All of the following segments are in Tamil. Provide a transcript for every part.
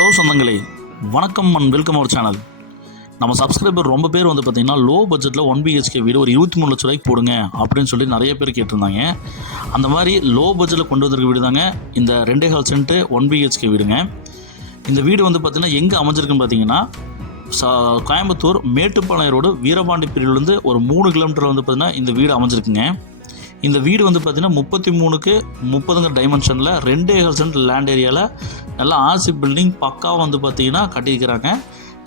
ஹலோ சொந்தங்களே, வணக்கம் அண்ட் வெல்கம் அவர் சேனல். நம்ம சப்ஸ்கிரைபர் ரொம்ப பேர் வந்து பார்த்திங்கன்னா லோ பட்ஜெட்டில் 1 BHK வீடு ஒரு 23 லட்ச ரூபாய்க்கு போடுங்க அப்படின்னு சொல்லி நிறைய பேர் கேட்டிருந்தாங்க. அந்த மாதிரி லோ பட்ஜெட்டில் கொண்டு வந்திருக்க வீடு தாங்க இந்த 2.5 சென்ட் 1 BHK வீடுங்க. இந்த வீடு வந்து பார்த்திங்கன்னா எங்கே அமைஞ்சிருக்குன்னு பார்த்தீங்கன்னா கோயம்புத்தூர் மேட்டுப்பாளையம் ரோடு வீரபாண்டி பிரிவிலேருந்து ஒரு 3 கிலோமீட்டர் வந்து பார்த்திங்கன்னா இந்த வீடு அமைஞ்சிருக்குங்க. இந்த வீடு வந்து பார்த்திங்கன்னா 33க்கு 30 டைமென்ஷனில் 2.5 சென்ட் லேண்ட் ஏரியாவில் நல்லா ஆர்சி பில்டிங் பக்காவாக வந்து பார்த்திங்கன்னா கட்டியிருக்கிறாங்க.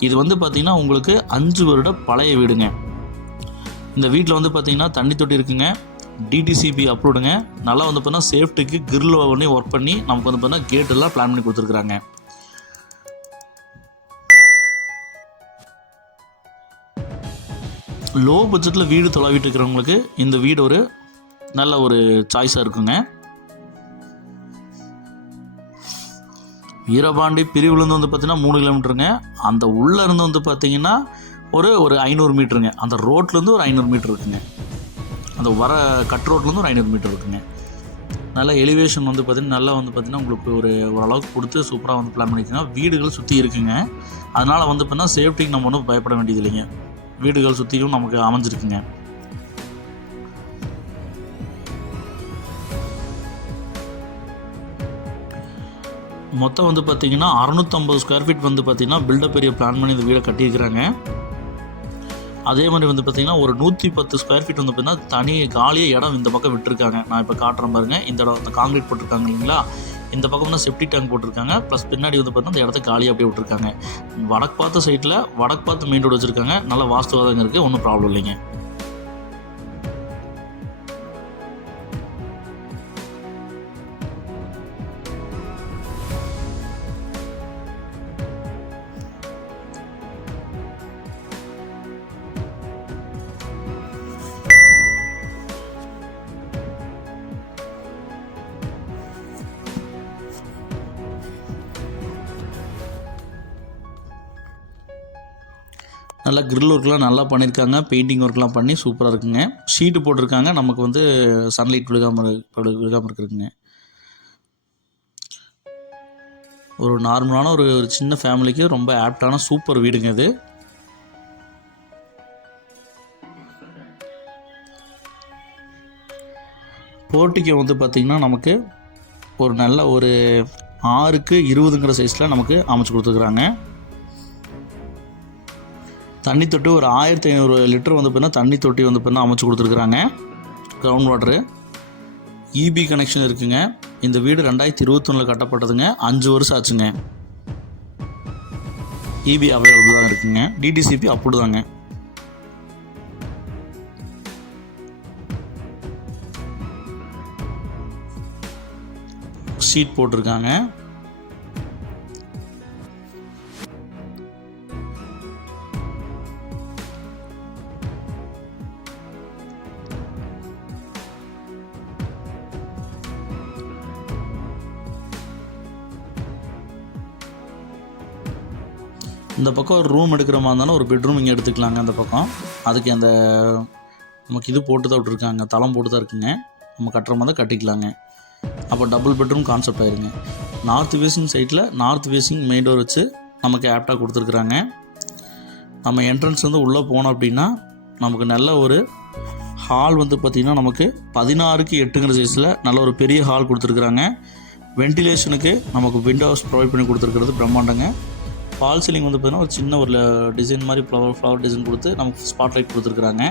இது வந்து பார்த்திங்கன்னா உங்களுக்கு 5 வருட பழைய வீடுங்க. இந்த வீட்டில் வந்து பார்த்திங்கன்னா தண்ணி தொட்டி இருக்குங்க, டிடிசிபி அப்ரூவ்டுங்க. நல்லா வந்து பார்த்தீங்கன்னா சேஃப்டிக்கு கிரில் பண்ணி ஒர்க் பண்ணி நமக்கு வந்து பார்த்தீங்கன்னா கேட் எல்லாம் பிளான் பண்ணி கொடுத்துருக்குறாங்க. லோ பட்ஜெட்டில் வீடு தொலைவிட்டு இருக்கிறவங்களுக்கு இந்த வீடு ஒரு நல்ல ஒரு சாய்ஸாக இருக்குங்க. வீரபாண்டி பிரிவுலேருந்து வந்து பார்த்திங்கன்னா 3 கிலோமீட்டருங்க. அந்த உள்ளே இருந்து வந்து பார்த்திங்கன்னா ஒரு 500 மீட்டருங்க. அந்த ரோட்லேருந்து ஒரு 500 மீட்டர் இருக்குங்க. அந்த வர கட் ரோட்லேருந்து ஒரு 500 மீட்டர் இருக்குங்க. நல்ல எலிவேஷன் வந்து பார்த்திங்கன்னா நல்லா வந்து பார்த்திங்கன்னா உங்களுக்கு ஓரளவுக்கு கொடுத்து சூப்பராக வந்து பிளான் பண்ணிக்கோங்க. வீடுகள் சுற்றி இருக்குங்க. அதனால் வந்து பார்த்திங்கன்னா சேஃப்டிக்கு நம்ம ஒன்றும் பயப்பட வேண்டியது இல்லைங்க. வீடுகள் சுற்றியும் நமக்கு அமைஞ்சிருக்குங்க. மொத்தம் வந்து பார்த்திங்கன்னா 650 ஸ்கொயர் ஃபீட் வந்து பார்த்திங்கன்னா பில்டப் ஏரியா பிளான் பண்ணி இந்த வீடை கட்டியிருக்கிறாங்க. அதே மாதிரி வந்து பார்த்திங்கன்னா ஒரு 110 ஸ்கொயர் ஃபீட் வந்து பார்த்திங்கன்னா தனி காலியாக இடம் இந்த பக்கம் விட்டுருக்காங்க. நான் இப்போ காட்டுறேன் பாருங்கள். இந்த இடம் இந்த காங்கிரீட் போட்டிருக்காங்க இல்லைங்களா, இந்த பக்கம் தான் செப்டி டேங்க் போட்டிருக்காங்க. ப்ளஸ் பின்னாடி வந்து பார்த்திங்கன்னா இந்த இடத்த காலியாக அப்படியே விட்டுருக்காங்க. வடக்கு பார்த்த சைட்டில் வடக்கு பார்த்து மெயின் ரோடு வச்சுருக்காங்க. நல்லா வாஸ்துவாதங்க இருக்குது, ஒன்றும் ப்ராப்ளம் இல்லைங்க. நல்லா கிரில் ஒர்க்லாம் நல்லா பண்ணியிருக்காங்க. பெயிண்டிங் ஒர்க்லாம் பண்ணி சூப்பராக இருக்குங்க. ஷீட்டு போட்டிருக்காங்க. நமக்கு வந்து சன்லைட் விழுகாமல் இருக்குதுங்க. ஒரு நார்மலான ஒரு சின்ன ஃபேமிலிக்கு ரொம்ப ஆப்டான சூப்பர் வீடுங்க இது. போர்ட்டிக்கோ வந்து பார்த்திங்கன்னா நமக்கு ஒரு நல்ல ஒரு 6க்கு 20 சைஸில் நமக்கு அமைச்சு கொடுத்துருக்குறாங்க. தண்ணி தொட்டி ஒரு 1500 லிட்டர் வந்து பார்த்தீங்கன்னா தண்ணி தொட்டி வந்து பார்த்தீங்கன்னா அமைச்சு கொடுத்துருக்குறாங்க. கிரவுண்ட் வாட்ரு இபி கனெக்ஷன் இருக்குங்க. இந்த வீடு 2021 கட்டப்பட்டதுங்க. 5 வருஷம் ஆச்சுங்க. இபி அவைலபிள் தான் இருக்குங்க. டிடிசிபி அப்படி தாங்க. ஷீட் போட்டிருக்காங்க. இந்த பக்கம் ஒரு ரூம் எடுக்கிற மாதிரி இருந்தாலும் ஒரு பெட்ரூம் இங்கே எடுத்துக்கலாங்க. அந்த பக்கம் அதுக்கு அந்த நமக்கு இது போட்டு தான் விட்ருக்காங்க, தளம் போட்டு தான் இருக்குங்க. நம்ம கட்டுற மாதிரி தான் கட்டிக்கலாங்க. அப்போ டபுள் பெட்ரூம் கான்செப்ட் ஆயிருங்க. நார்த் ஃபேஸிங் சைட்டில் நார்த் ஃபேஸிங் மெயின் டோர் வச்சு நமக்கு ஆப்டாக கொடுத்துருக்குறாங்க. நம்ம என்ட்ரன்ஸ் வந்து உள்ளே போனோம் அப்படின்னா நமக்கு நல்ல ஒரு ஹால் வந்து பார்த்திங்கன்னா நமக்கு 16க்கு 8 சைஸில் நல்ல ஒரு பெரிய ஹால் கொடுத்துருக்குறாங்க. வென்டிலேஷனுக்கு நமக்கு விண்டோஸ் ப்ரொவைட் பண்ணி கொடுத்துருக்கிறது பிரம்மாண்டங்க. ஃபால் சீலிங் வந்து பார்த்திங்கன்னா ஒரு சின்ன ஒரு டிசைன் மாதிரி ஃப்ளவர் டிசைன் கொடுத்து நமக்கு ஸ்பாட்லைட் கொடுத்துருக்குறாங்க.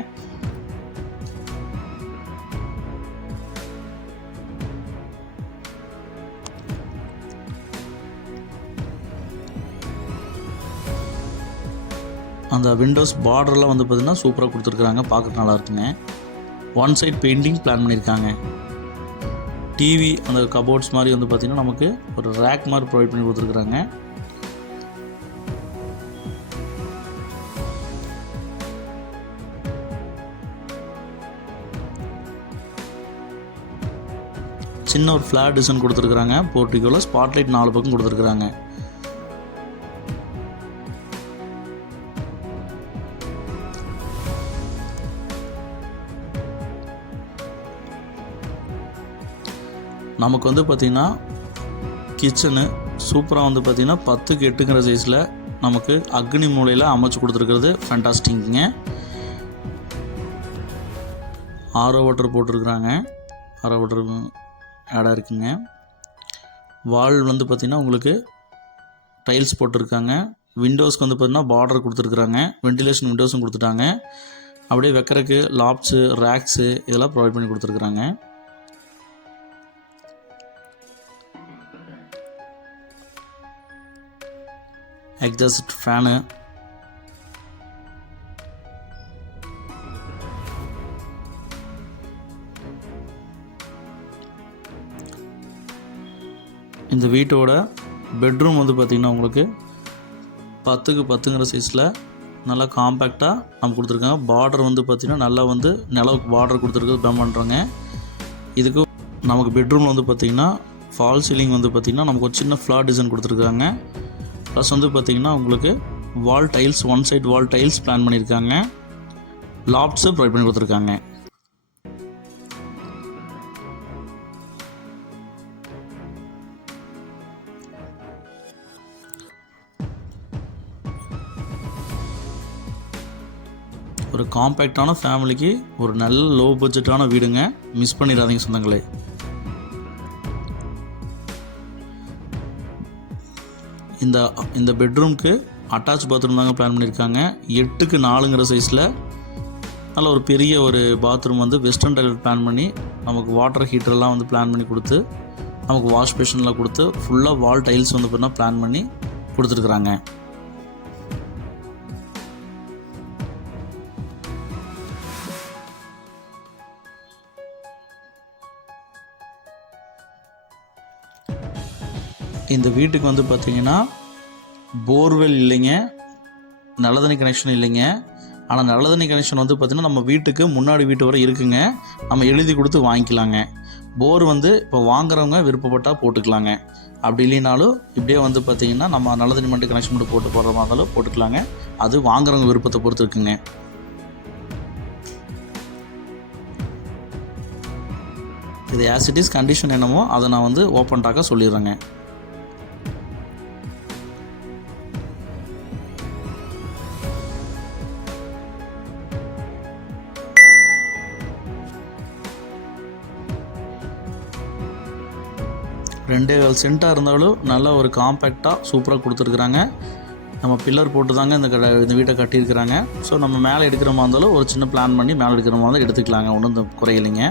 அந்த விண்டோஸ் பார்டர்லாம் வந்து பார்த்திங்கன்னா சூப்பராக கொடுத்துருக்குறாங்க. பார்க்குறது நல்லா இருக்குங்க. ஒன் சைட் பெயிண்டிங் பிளான் பண்ணியிருக்காங்க. டிவி அந்த கபோர்ட்ஸ் மாதிரி வந்து பார்த்திங்கன்னா நமக்கு ஒரு ரேக் மாதிரி ப்ரொவைட் பண்ணி கொடுத்துருக்குறாங்க. சின்ன ஒரு ஃப்ளாட் டிசைன் கொடுத்துருக்குறாங்க. போர்ட்டிகோவில் ஸ்பாட்லைட் 4 பக்கம் கொடுத்துருக்குறாங்க. நமக்கு வந்து பார்த்திங்கன்னா கிச்சனு, சூப்பராக வந்து பார்த்திங்கன்னா 10க்கு 8ங்கிற சைஸில் நமக்கு அக்னி மூலையில் அமைச்சு கொடுத்துருக்கிறது ஃபேண்டாஸ்டிக்குங்க. ஆரோ வாட்டர் போட்டிருக்குறாங்க, ஆரோ வாட்டர் ஆடாக இருக்குங்க. வால் வந்து பார்த்திங்கன்னா உங்களுக்கு டைல்ஸ் போட்டிருக்காங்க. விண்டோஸ்க்கு வந்து பார்த்திங்கன்னா பார்டர் கொடுத்துருக்குறாங்க, வென்டிலேஷன் விண்டோஸும் கொடுத்துட்டாங்க. அப்படியே வைக்கிறதுக்கு லாப்ஸு ரேக்ஸு இதெல்லாம் ப்ரொவைட் பண்ணி கொடுத்துருக்குறாங்க. எக்ஸாஸ்ட் ஃபேனு, இந்த வீட்டோட பெட்ரூம் வந்து பார்த்திங்கன்னா உங்களுக்கு 10க்கு 10ங்கிற சைஸில் நல்லா காம்பேக்டாக நம்ம கொடுத்துருக்காங்க. பார்டர் வந்து பார்த்திங்கன்னா நல்லா வந்து நிலவுக்கு பார்டர் கொடுத்துருக்கிறது பண்ணுறாங்க. இதுக்கு நமக்கு பெட்ரூமில் வந்து பார்த்திங்கன்னா ஃபால் சீலிங் வந்து பார்த்திங்கன்னா நமக்கு ஒரு சின்ன ஃப்ளார் டிசைன் கொடுத்துருக்காங்க. ப்ளஸ் வந்து பார்த்திங்கன்னா உங்களுக்கு wall tiles, one side wall tiles plan பண்ணியிருக்காங்க. லாப்ஸு ப்ரொவைட் பண்ணி கொடுத்துருக்காங்க. ஒரு காம்பேக்டான ஃபேமிலிக்கு ஒரு நல்ல லோ பட்ஜெட்டான வீடுங்க, மிஸ் பண்ணிடாதீங்க சொந்தங்களே. இந்த பெட்ரூம்க்கு அட்டாச் பாத்ரூம் தாங்க பிளான் பண்ணியிருக்காங்க. 8க்கு 4ங்கிற சைஸில் நல்ல ஒரு பெரிய ஒரு பாத்ரூம் வந்து வெஸ்டர்ன் டைலர் பிளான் பண்ணி நமக்கு வாட்டர் ஹீட்டர்லாம் வந்து பிளான் பண்ணி கொடுத்து நமக்கு வாஷ் பேஷன்லாம் கொடுத்து ஃபுல்லாக வால் டைல்ஸ் வந்து பார்த்தீங்கன்னா பிளான் பண்ணி கொடுத்துருக்குறாங்க. இந்த வீட்டுக்கு வந்து பார்த்திங்கன்னா போர்வெல் இல்லைங்க, நல்ல தண்ணி கனெக்ஷன் இல்லைங்க. ஆனால் நல்ல தண்ணி கனெக்ஷன் வந்து பார்த்திங்கன்னா நம்ம வீட்டுக்கு முன்னாடி வீட்டு வரை இருக்குங்க, நம்ம எழுதி கொடுத்து வாங்கிக்கலாங்க. போர் வந்து இப்போ வாங்குறவங்க விருப்பப்பட்டால் போட்டுக்கலாங்க, அப்படி இல்லைனாலும் இப்படியே வந்து பார்த்திங்கன்னா நம்ம நல்ல தண்ணி மட்டும் கனெக்ஷன் மட்டும் போட்டு போடுற மாதிரி இருந்தாலும் போட்டுக்கலாங்க. அது வாங்குறவங்க விருப்பத்தை பொறுத்து இருக்குங்க. இது ஆஸ் இட் இஸ் கண்டிஷன் என்னமோ அதை நான் வந்து ஓப்பன் டாக்காக சொல்லிடுறேங்க. ரெண்டே கால் சென்ட்டாக இருந்தாலும் நல்லா ஒரு காம்பேக்டாக சூப்பராக கொடுத்துருக்குறாங்க. நம்ம பில்லர் போட்டு தாங்க இந்த வீட்டை கட்டியிருக்கிறாங்க. ஸோ நம்ம மேலே எடுக்கிற மாதிரி இருந்தாலும் ஒரு சின்ன பிளான் பண்ணி மேலே எடுக்கிற மாதிரி இருந்தால் எடுத்துக்கலாங்க, ஒன்றும் குறையில்லைங்க.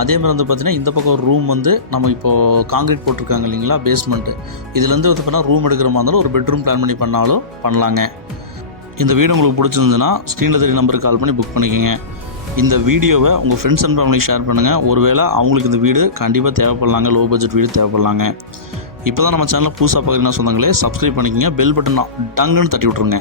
அதே மாதிரி வந்து பார்த்திங்கன்னா இந்த பக்கம் ஒரு ரூம் வந்து நம்ம இப்போது காங்கிரீட் போட்டிருக்காங்க இல்லைங்களா, பேஸ்மெண்ட்டு, இதுலேருந்து வந்து பார்த்தீங்கன்னா ரூம் எடுக்கிற மாதிரி இருந்தாலும் ஒரு பெட்ரூம் பிளான் பண்ணி பண்ணாலும் பண்ணலாங்க. இந்த வீடு உங்களுக்கு பிடிச்சிருந்துச்சுன்னா ஸ்க்ரீனில் தெரிய நம்பருக்கு கால் பண்ணி புக் பண்ணிக்கோங்க. இந்த வீடியோவை உங்கள் ஃப்ரெண்ட்ஸ் அண்ட் ஃபேமிலிக்கு ஷேர் பண்ணுங்கள். ஒருவேளை அவங்களுக்கு இந்த வீடு கண்டிப்பாக தேவைப்படலாங்க, லோ பட்ஜெட் வீடு தேவைப்படலாங்க. இப்போ தான் நம்ம சேனலில் புதுசாக பார்க்குறீங்கன்னா சொந்தங்களே சப்ஸ்கிரைப் பண்ணிக்கோங்க, பெல் பட்டன் டங்குன்னு தட்டி விட்ருங்க.